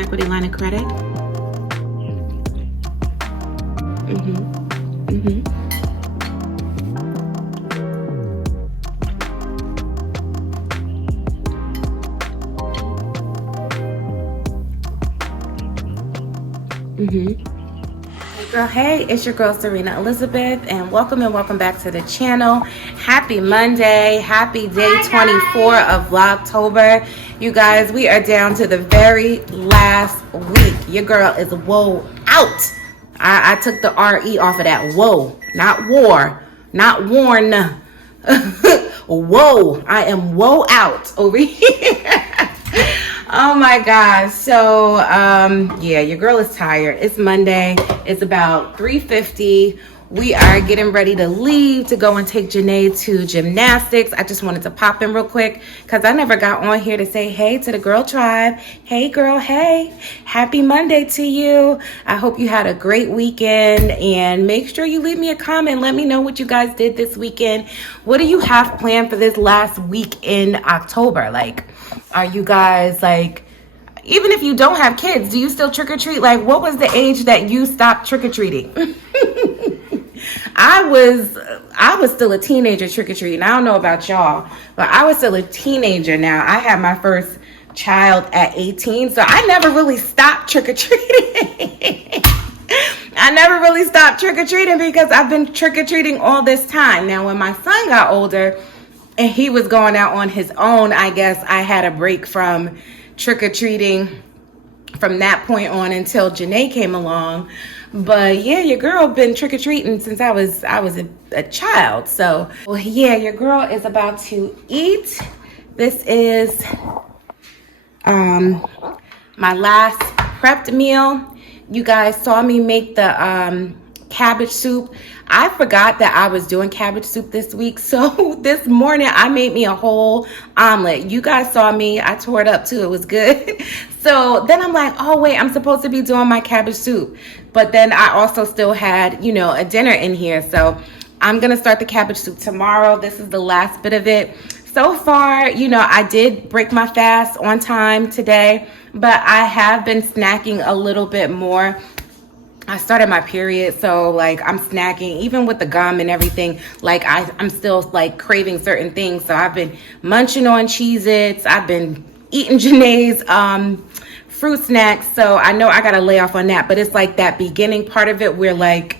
equity line of credit? Hey girl, hey, it's your girl Zarinah Elizabeth, and welcome back to the channel. Happy Monday, happy day 24 of Vlogtober. You guys, we are down to the very last week. Your girl is whoa out. I took the R-E off of that. Whoa, not war, not worn. Whoa, I am whoa out over here. Oh my gosh. So yeah, your girl is tired. It's Monday. It's about 3:50. We are getting ready to leave to go and take Janae to gymnastics. I just wanted to pop in real quick because I never got on here to say hey to the girl tribe. Hey girl, hey. Happy Monday to you. I hope you had a great weekend, and make sure you leave me a comment. Let me know what you guys did this weekend. What do you have planned for this last week in October? Like, are you guys like, even if you don't have kids, do you still trick or treat? Like, what was the age that you stopped trick or treating? I was still a teenager trick or treating. I don't know about y'all, but I was still a teenager. Now I had my first child at 18, so I never really stopped trick or treating. I never really stopped trick or treating because I've been trick or treating all this time. Now, when my son got older and he was going out on his own, I guess I had a break from trick or treating from that point on until Janae came along. But yeah, your girl been trick or treating since I was a child. So well, yeah, your girl is about to eat. This is my last prepped meal. You guys saw me make the cabbage soup. I forgot that I was doing cabbage soup this week. So this morning I made me a whole omelet. You guys saw me. I tore it up too. It was good. So then I'm like, oh wait, I'm supposed to be doing my cabbage soup. But then I also still had, you know, a dinner in here. So I'm going to start the cabbage soup tomorrow. This is the last bit of it. So far, you know, I did break my fast on time today, but I have been snacking a little bit more. I started my period, so like I'm snacking even with the gum and everything. Like I'm still like craving certain things. So I've been munching on Cheez-Its. I've been eating Janae's fruit snacks. So I know I gotta lay off on that, but it's like that beginning part of it where like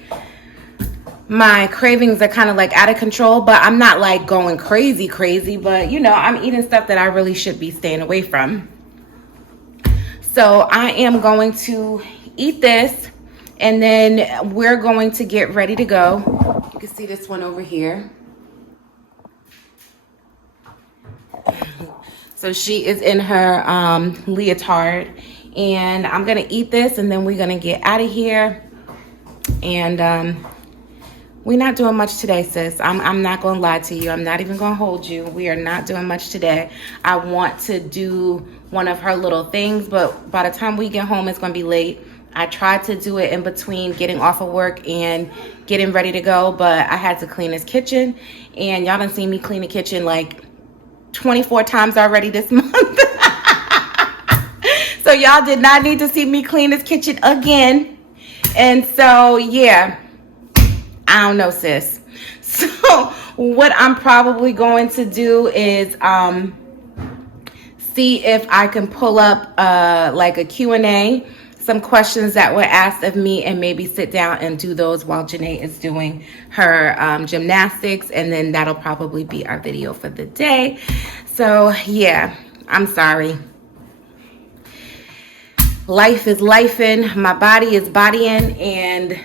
my cravings are kind of like out of control, but I'm not like going crazy, but you know, I'm eating stuff that I really should be staying away from. So I am going to eat this, and then we're going to get ready to go. You can see this one over here. So she is in her leotard, and I'm gonna eat this, and then we're gonna get out of here. And we're not doing much today, sis. I'm not gonna lie to you. I'm not even gonna hold you. We are not doing much today. I want to do one of her little things, but by the time we get home, it's gonna be late. I tried to do it in between getting off of work and getting ready to go, but I had to clean this kitchen, and y'all done seen me clean the kitchen like 24 times already this month. So y'all did not need to see me clean this kitchen again. And so yeah, I don't know, sis. So what I'm probably going to do is see if I can pull up like a Q&A, some questions that were asked of me, and maybe sit down and do those while Janae is doing her gymnastics, and then that'll probably be our video for the day. So yeah, I'm sorry. Life is lifing, my body is bodying, and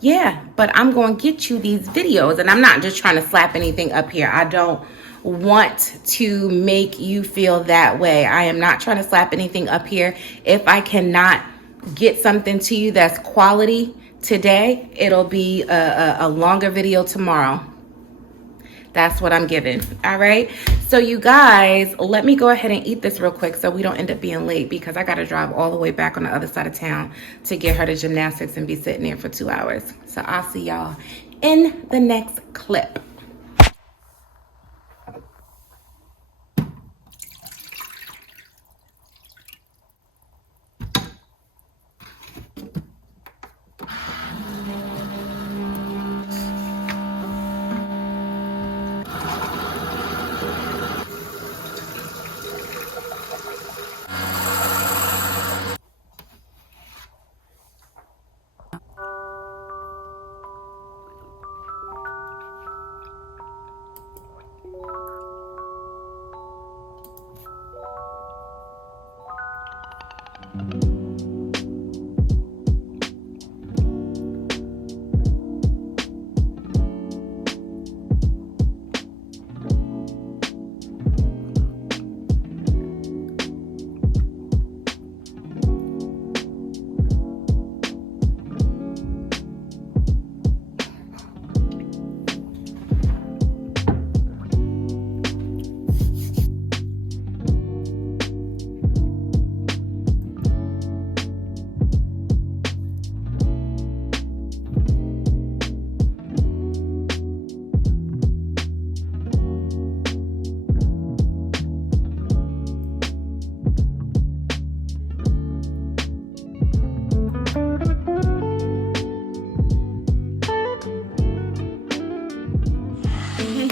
yeah, but I'm going to get you these videos, and I'm not just trying to slap anything up here. I don't want to make you feel that way. I am not trying to slap anything up here. If I cannot get something to you that's quality today, it'll be a longer video tomorrow. That's what I'm giving. All right. So you guys, let me go ahead and eat this real quick so we don't end up being late, because I got to drive all the way back on the other side of town to get her to gymnastics and be sitting there for 2 hours. So I'll see y'all in the next clip.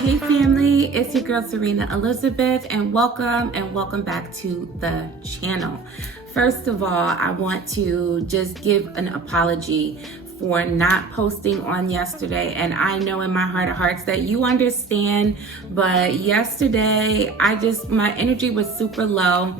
Hey family, it's your girl Zarinah Elizabeth, and welcome back to the channel. First of all, I want to just give an apology for not posting on yesterday, and I know in my heart of hearts that you understand, but yesterday my energy was super low.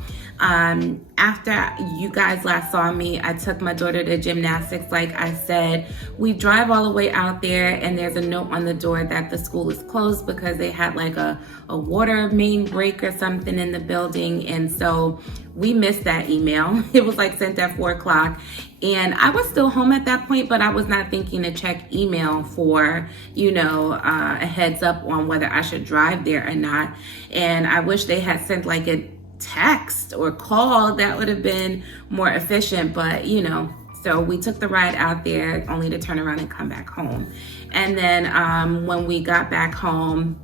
After you guys last saw me, I took my daughter to gymnastics. Like I said, we drive all the way out there and there's a note on the door that the school is closed because they had like a water main break or something in the building. And so we missed that email. It was like sent at 4 o'clock. And I was still home at that point, but I was not thinking to check email for, a heads up on whether I should drive there or not. And I wish they had sent like a text or call. That would have been more efficient, but so we took the ride out there only to turn around and come back home. And then when we got back home,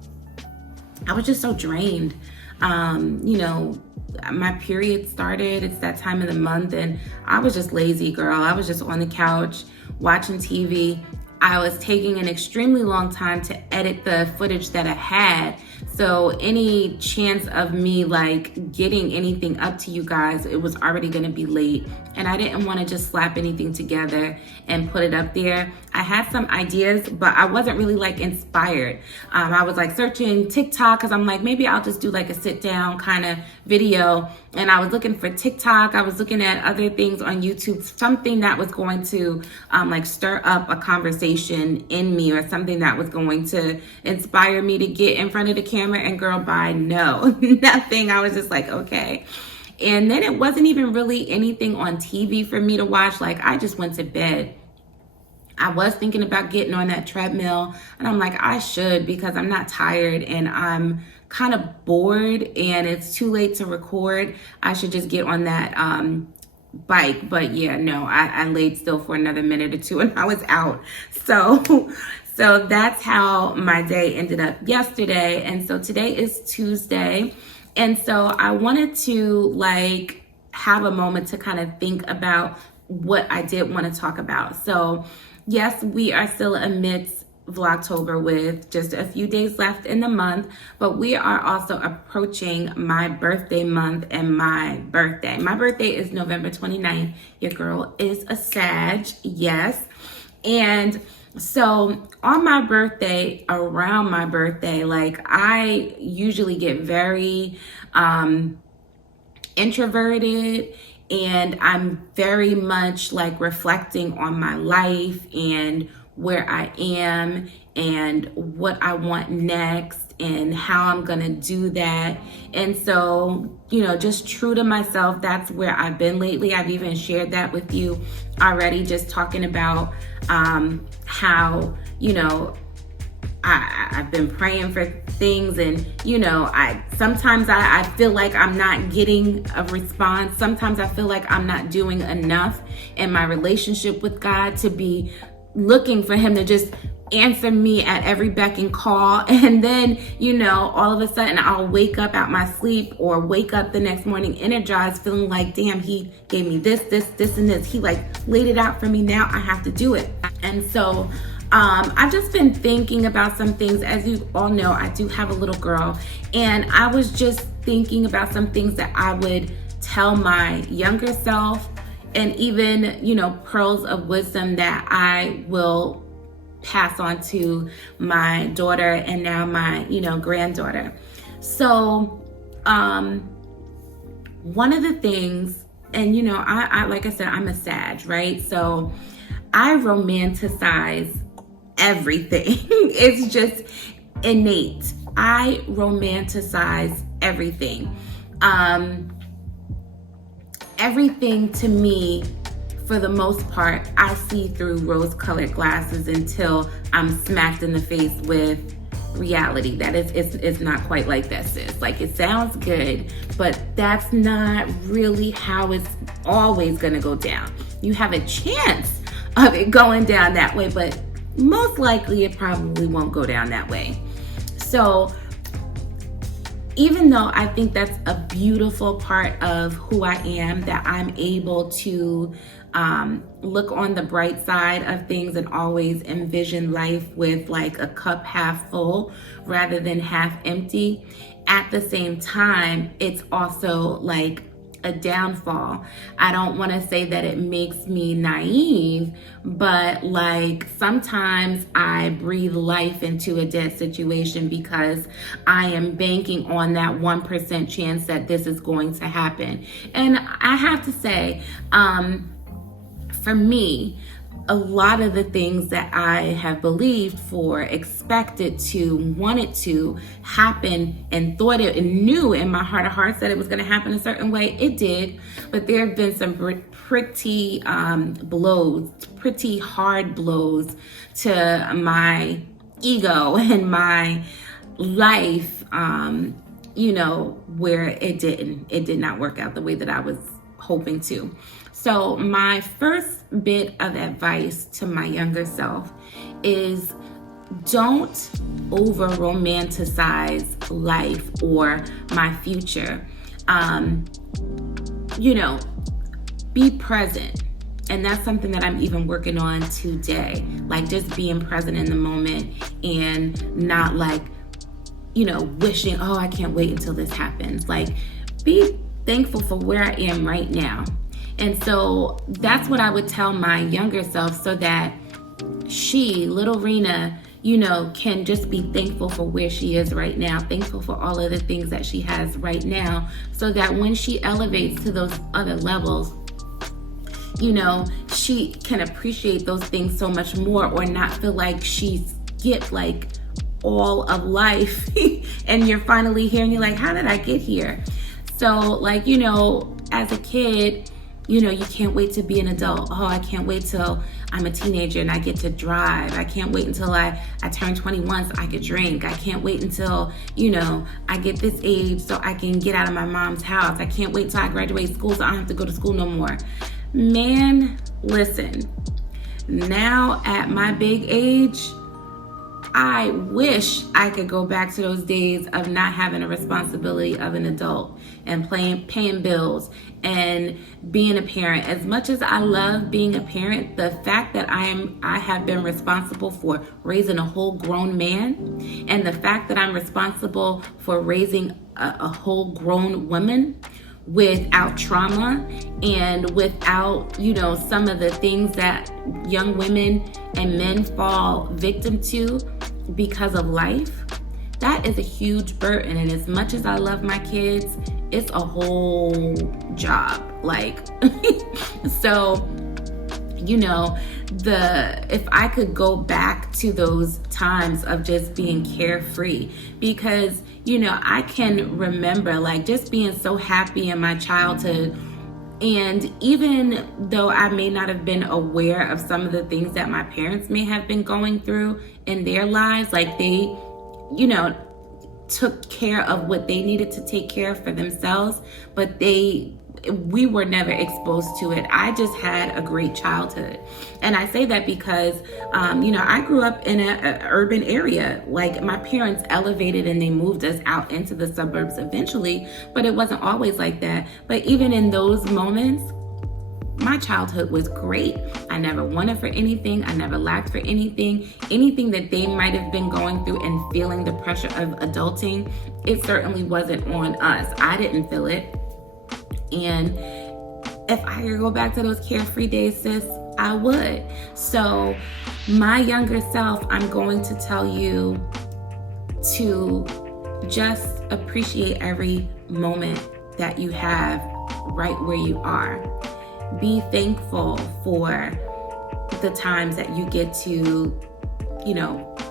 I was just so drained. My period started. It's that time of the month and I was just lazy, girl. I was just on the couch watching TV. I was taking an extremely long time to edit the footage that I had. So any chance of me like getting anything up to you guys, it was already gonna be late. And I didn't wanna just slap anything together and put it up there. I had some ideas, but I wasn't really like inspired. I was like searching TikTok because I'm like, maybe I'll just do like a sit down kind of video. And I was looking for TikTok. I was looking at other things on YouTube, something that was going to like stir up a conversation in me or something that was going to inspire me to get in front of the camera. And girl, no, nothing. I was just like, okay. And then it wasn't even really anything on TV for me to watch. Like I just went to bed. I was thinking about getting on that treadmill and I'm like, I should because I'm not tired and I'm kind of bored and it's too late to record. I should just get on that bike. But yeah, no, I laid still for another minute or two and I was out. So that's how my day ended up yesterday. And so today is Tuesday. And so I wanted to like have a moment to kind of think about what I did want to talk about. So yes, we are still amidst Vlogtober with just a few days left in the month, but we are also approaching my birthday month and my birthday. My birthday is November 29th. Your girl is a Sag, yes. And so on my birthday, around my birthday, like I usually get very introverted and I'm very much like reflecting on my life and where I am and what I want next and how I'm gonna do that. And so, just true to myself, that's where I've been lately. I've even shared that with you already, just talking about how, I've been praying for things and, sometimes I feel like I'm not getting a response. Sometimes I feel like I'm not doing enough in my relationship with God to be looking for him to just answer me at every beck and call. And then, all of a sudden I'll wake up out my sleep or wake up the next morning energized, feeling like, damn, he gave me this, and this. He like laid it out for me. Now I have to do it. And so I've just been thinking about some things. As you all know, I do have a little girl, and I was just thinking about some things that I would tell my younger self, and even, pearls of wisdom that I will pass on to my daughter and now my, granddaughter. So, one of the things and you know, I like I said, I'm a Sag, right? So I romanticize everything. It's just innate. I romanticize everything. Everything to me, for the most part, I see through rose-colored glasses until I'm smacked in the face with reality. That it's not quite like that, sis. Like, it sounds good, but that's not really how it's always gonna go down. You have a chance of it going down that way, but most likely it probably won't go down that way. So even though I think that's a beautiful part of who I am, that I'm able to look on the bright side of things and always envision life with like a cup half full rather than half empty, at the same time, it's also like a downfall. I don't want to say that it makes me naive, but like sometimes I breathe life into a dead situation because I am banking on that 1% chance that this is going to happen. And I have to say, for me, a lot of the things that I have believed for, expected to, wanted to happen, and thought it and knew in my heart of hearts that it was going to happen a certain way, it did. But there have been some pretty blows, pretty hard blows to my ego and my life, you know, where it did not work out the way that I was hoping to. So my first bit of advice to my younger self is don't over romanticize life or my future. You know, be present. And that's something that I'm even working on today. Like just being present in the moment and not like, you know, wishing, oh, I can't wait until this happens. Like, be thankful for where I am right now. And so that's what I would tell my younger self, so that she, little Rena, you know, can just be thankful for where she is right now, thankful for all of the things that she has right now, so that when she elevates to those other levels, you know, she can appreciate those things so much more, or not feel like she's skipped like all of life and you're finally here and you're like, how did I get here? So like, you know, as a kid, you know, you can't wait to be an adult. Oh, I can't wait till I'm a teenager and I get to drive. I can't wait until I turn 21 so I could drink. I can't wait until, you know, I get this age so I can get out of my mom's house. I can't wait till I graduate school so I don't have to go to school no more. Man, listen, now at my big age, I wish I could go back to those days of not having a responsibility of an adult and paying bills and being a parent. As much as I love being a parent, the fact that I have been responsible for raising a whole grown man, and the fact that I'm responsible for raising a whole grown woman without trauma and without, you know, some of the things that young women and men fall victim to because of life, that is a huge burden. And as much as I love my kids, it's a whole job. Like, so, you know, if I could go back to those times of just being carefree, because, you know, I can remember like just being so happy in my childhood. And even though I may not have been aware of some of the things that my parents may have been going through in their lives, like they, you know, took care of what they needed to take care of for themselves, but we were never exposed to it. I just had a great childhood. And I say that because, you know, I grew up in an urban area. Like, my parents elevated and they moved us out into the suburbs eventually, but it wasn't always like that. But even in those moments, my childhood was great. I never wanted for anything. I never lacked for anything. Anything that they might have been going through and feeling the pressure of adulting, it certainly wasn't on us. I didn't feel it. And if I could go back to those carefree days, sis, I would. So my younger self, I'm going to tell you to just appreciate every moment that you have right where you are. Be thankful for the times that you get to,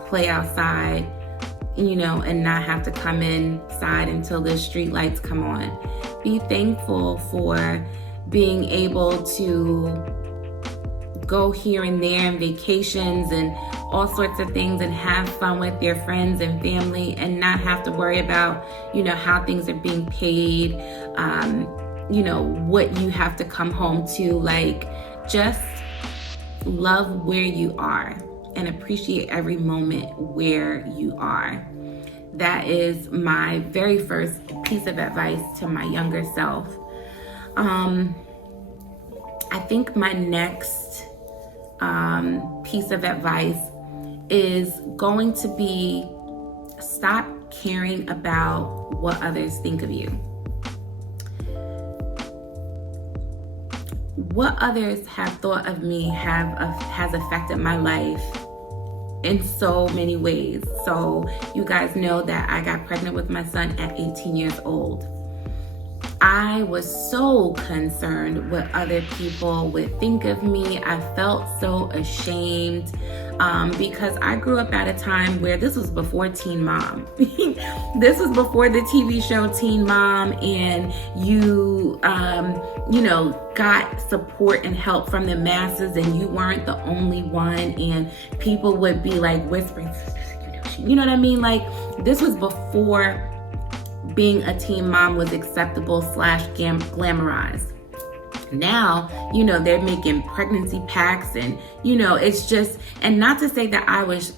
play outside, and not have to come inside until the street lights come on. Be thankful for being able to go here and there and vacations and all sorts of things and have fun with your friends and family and not have to worry about, how things are being paid, what you have to come home to. Like, just love where you are and appreciate every moment where you are. That is my very first piece of advice to my younger self. I think my next piece of advice is going to be, stop caring about what others think of you. What others have thought of me has affected my life in so many ways. So you guys know that I got pregnant with my son at 18 years old. I was so concerned what other people would think of me. I felt so ashamed because I grew up at a time where this was before Teen Mom. This was before the TV show Teen Mom, and you got support and help from the masses, and you weren't the only one, and people would be like whispering, you know what I mean? Like, this was before being a teen mom was acceptable / glamorized. Now, they're making pregnancy packs and, it's just, and not to say that I was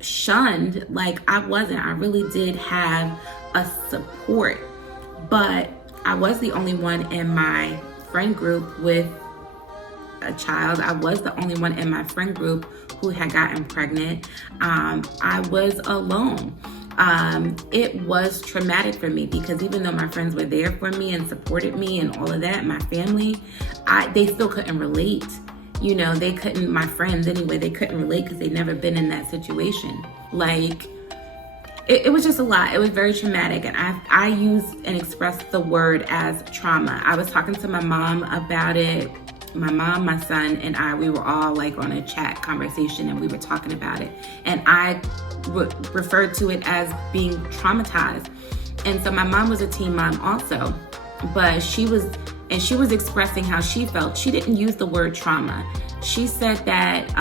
shunned, like I wasn't. I really did have a support, but I was the only one in my friend group with a child. I was the only one in my friend group who had gotten pregnant. I was alone. It was traumatic for me because even though my friends were there for me and supported me and all of that, my family, they still couldn't relate. They couldn't, my friends anyway, they couldn't relate because they'd never been in that situation. Like, it was just a lot. It was very traumatic. And I use and express the word as trauma. I was talking to my mom about it. My mom, my son, and we were all like on a chat conversation, and we were talking about it. And I referred to it as being traumatized. And so my mom was a teen mom also, but she was expressing how she felt. She didn't use the word trauma. She said that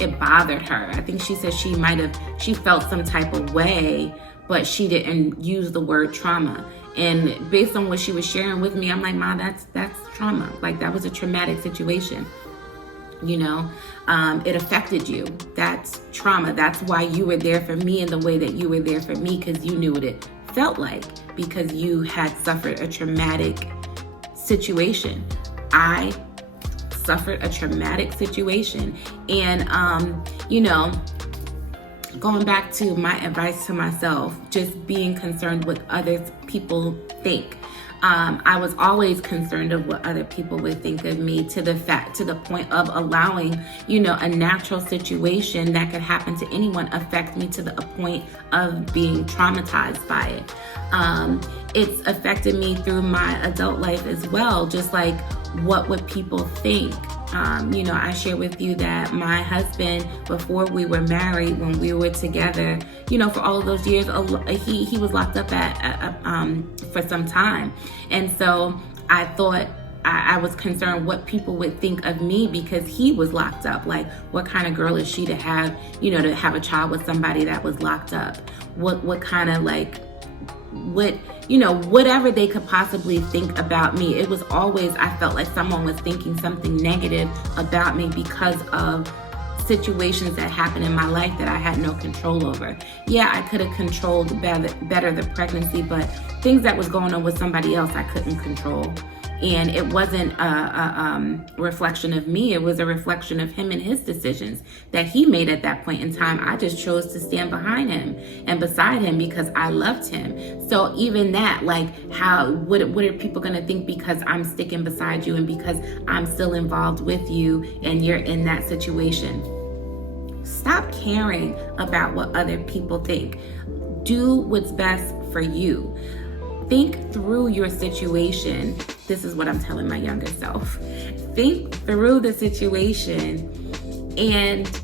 it bothered her. I think she said she felt some type of way, but she didn't use the word trauma. And based on what she was sharing with me, I'm like, Ma, that's trauma. Like, that was a traumatic situation. It affected you. That's trauma. That's why you were there for me in the way that you were there for me, because you knew what it felt like, because you had suffered a traumatic situation. I suffered a traumatic situation. And, going back to my advice to myself, just being concerned what other people think. I was always concerned of what other people would think of me, to the point of allowing, a natural situation that could happen to anyone affect me to the point of being traumatized by it. It's affected me through my adult life as well, just like, what would people think? I share with you that my husband, before we were married, when we were together, for all of those years, he was locked up for some time. And so I thought, I was concerned what people would think of me because he was locked up. Like, what kind of girl is she to have, to have a child with somebody that was locked up? What kind of, like, whatever they could possibly think about me. It was always, I felt like someone was thinking something negative about me because of situations that happened in my life that I had no control over. Yeah, I could have controlled better the pregnancy, but things that was going on with somebody else I couldn't control. And it wasn't a reflection of me. It was a reflection of him and his decisions that he made at that point in time. I just chose to stand behind him and beside him because I loved him. So even that, like, what are people going to think because I'm sticking beside you and because I'm still involved with you and you're in that situation? Stop caring about what other people think. Do what's best for you. think through your situation. This is what I'm telling my younger self. Think through the situation and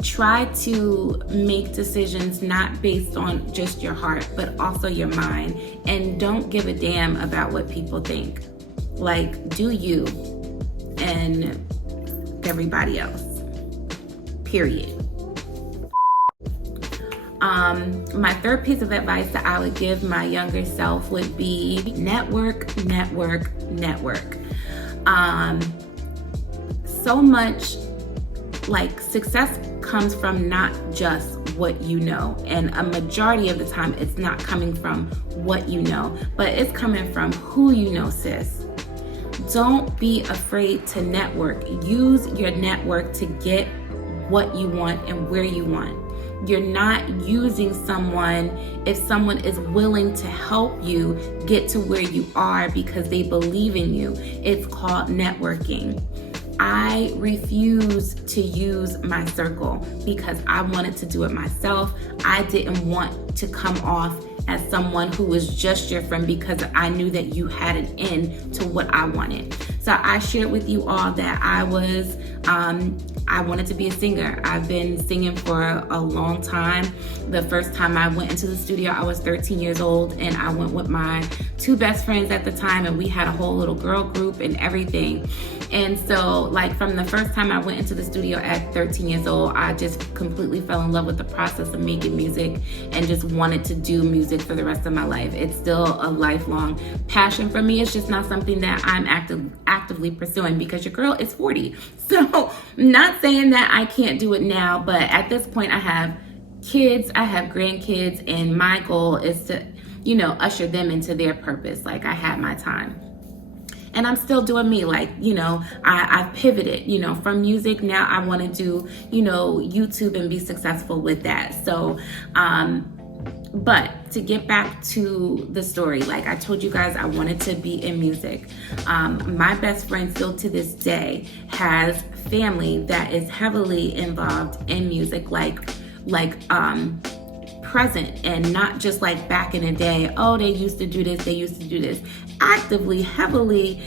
try to make decisions not based on just your heart, but also your mind. And don't give a damn about what people think. Like, do you and everybody else. Period. My third piece of advice that I would give my younger self would be network, network, network. So much like success comes from not just what you know, and a majority of the time it's not coming from what you know, but it's coming from who you know, sis. Don't be afraid to network. Use your network to get what you want and where you want. You're not using someone if someone is willing to help you get to where you are because they believe in you. It's called networking. I refuse to use my circle because I wanted to do it myself. I didn't want to come off as someone who was just your friend because I knew that you had an end to what I wanted. So I shared with you all that I wanted to be a singer. I've been singing for a long time. The first time I went into the studio, I was 13 years old, and I went with my two best friends at the time, and we had a whole little girl group and everything. And so, like, from the first time I went into the studio at 13 years old, I just completely fell in love with the process of making music and just wanted to do music for the rest of my life. It's still a lifelong passion for me. It's just not something that I'm actively pursuing because your girl is 40. So, not saying that I can't do it now, but at this point I have kids, I have grandkids, and my goal is to, usher them into their purpose. Like, I had my time. And I'm still doing me. Like, I've pivoted, from music. Now I want to do, YouTube and be successful with that. So, but to get back to the story, like I told you guys, I wanted to be in music. My best friend still to this day has family that is heavily involved in music, like present, and not just like back in the day, oh, they used to do this, actively, heavily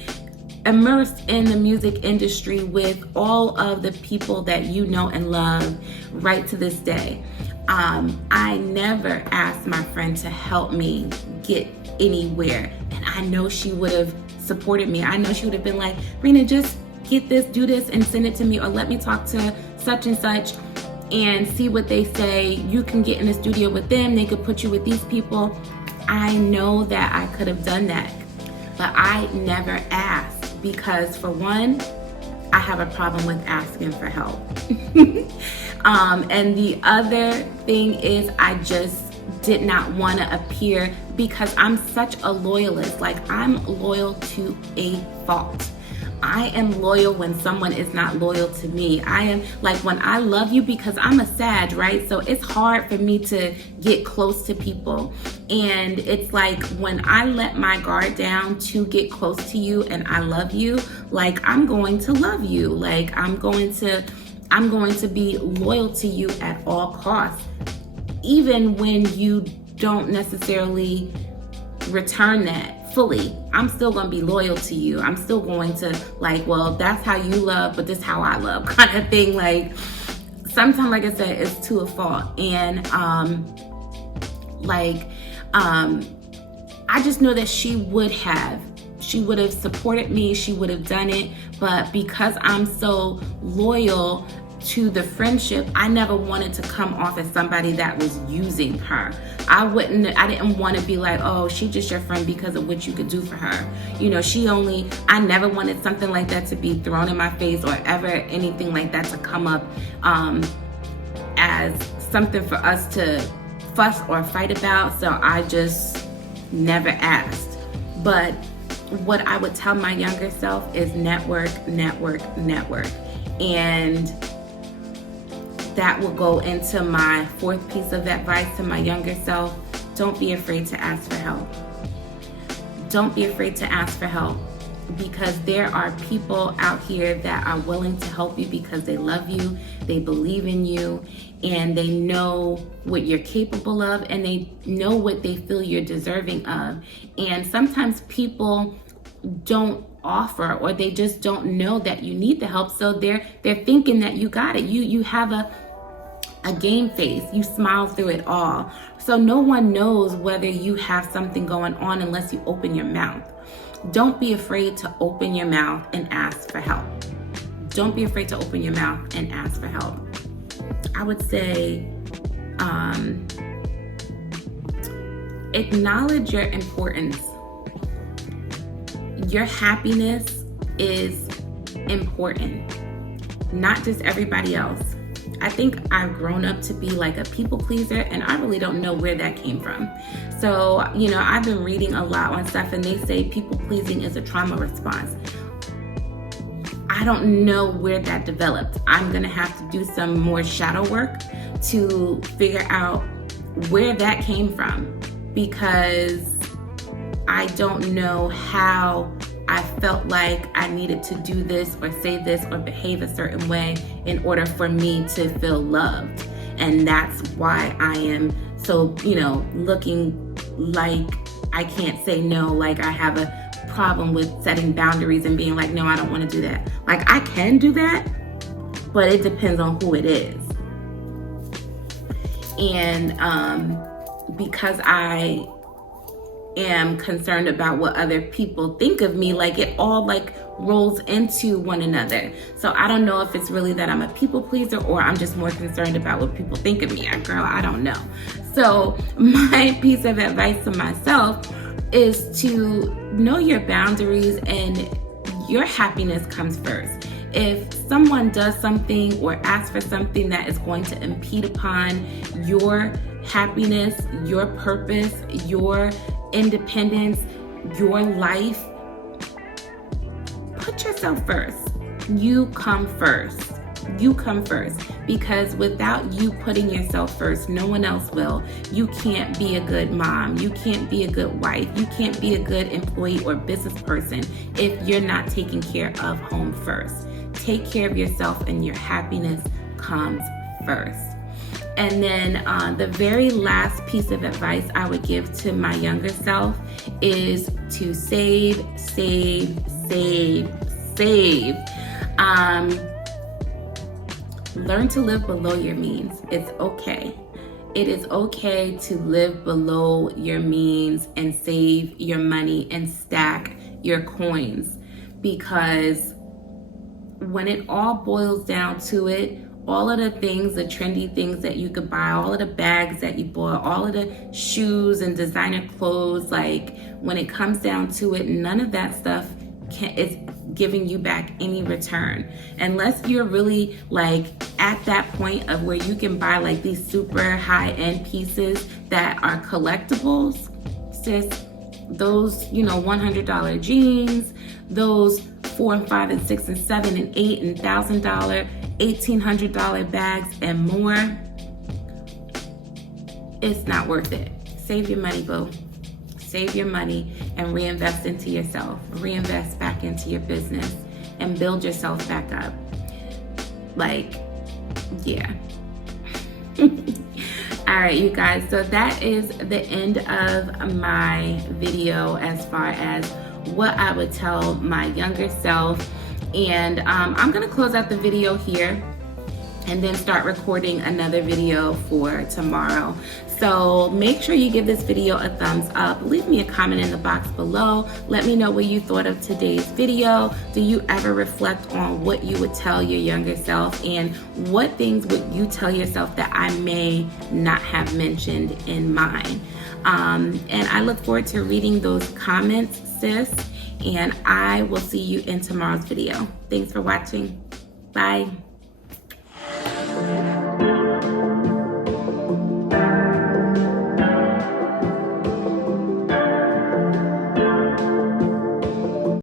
immersed in the music industry with all of the people that you know and love right to this day. I never asked my friend to help me get anywhere, and I know she would have supported me. I know she would have been like, Rena, just get this, do this, and send it to me, or let me talk to such and such and see what they say. You can get in the studio with them, they could put you with these people. I know that I could have done that, but I never asked because, for one, I have a problem with asking for help. And the other thing is, I just did not want to appear, because I'm such a loyalist. Like, I'm loyal to a fault. I am loyal when someone is not loyal to me. I am like, when I love you, because I'm a Sag, right? So it's hard for me to get close to people. And it's like, when I let my guard down to get close to you and I love you, like, I'm going to love you. Like, I'm going to be loyal to you at all costs. Even when you don't necessarily return that fully, I'm still going to be loyal to you. I'm still going to, like, well, that's how you love, but this is how I love, kind of thing. Like, sometimes, like I said, it's to a fault. And I just know that she would have supported me, she would have done it, but because I'm so loyal to the friendship, I never wanted to come off as somebody that was using her. I didn't want to be like, oh, she's just your friend because of what you could do for her. I never wanted something like that to be thrown in my face, or ever anything like that to come up as something for us to fuss or fight about. So I just never asked. But what I would tell my younger self is network, network, network. And that will go into my fourth piece of advice to my younger self. Don't be afraid to ask for help. Don't be afraid to ask for help. because there are people out here that are willing to help you because they love you, they believe in you, and they know what you're capable of, and they know what they feel you're deserving of. And sometimes people don't offer, or they just don't know that you need the help, so they're thinking that you got it. You have a game face, you smile through it all. So no one knows whether you have something going on unless you open your mouth. Don't be afraid to open your mouth and ask for help. Don't be afraid to open your mouth and ask for help. I would say acknowledge your importance. Your happiness is important, not just everybody else. I think I've grown up to be like a people pleaser, and I really don't know where that came from. So, I've been reading a lot on stuff, and they say people pleasing is a trauma response. I don't know where that developed. I'm gonna have to do some more shadow work to figure out where that came from, because I don't know how I felt like I needed to do this or say this or behave a certain way in order for me to feel loved. And that's why I am so, looking like I can't say no, like I have a problem with setting boundaries and being like, no, I don't want to do that. Like, I can do that, but it depends on who it is. And because I am concerned about what other people think of me, like it all like rolls into one another. So I don't know if it's really that I'm a people pleaser, or I'm just more concerned about what people think of me. Girl, I don't know. So my piece of advice to myself is to know your boundaries, and your happiness comes first. If someone does something or asks for something that is going to impede upon your happiness, your purpose, your independence, your life, put yourself first. You come first. You come first, because without you putting yourself first, no one else will. You can't be a good mom. You can't be a good wife. You can't be a good employee or business person if you're not taking care of home first. Take care of yourself, and your happiness comes first. And then the very last piece of advice I would give to my younger self is to save. Learn to live below your means. It's okay. It is okay to live below your means and save your money and stack your coins, because when it all boils down to it, all of the things, the trendy things that you could buy, all of the bags that you bought, all of the shoes and designer clothes, like when it comes down to it, none of that stuff is giving you back any return. Unless you're really like at that point of where you can buy like these super high-end pieces that are collectibles, sis, those, $100 jeans, those $4 and $5 and $6 and $7 and $8 and $1,000, $1,800 bags and more, it's not worth it. Save your money, boo. Save your money and reinvest into yourself. Reinvest back into your business and build yourself back up. Like, yeah. All right, you guys. So that is the end of my video as far as what I would tell my younger self. And I'm gonna close out the video here and then start recording another video for tomorrow. So make sure you give this video a thumbs up. Leave me a comment in the box below. Let me know what you thought of today's video. Do you ever reflect on what you would tell your younger self, and what things would you tell yourself that I may not have mentioned in mine? And I look forward to reading those comments, sis, and I will see you in tomorrow's video. Thanks for watching. Bye.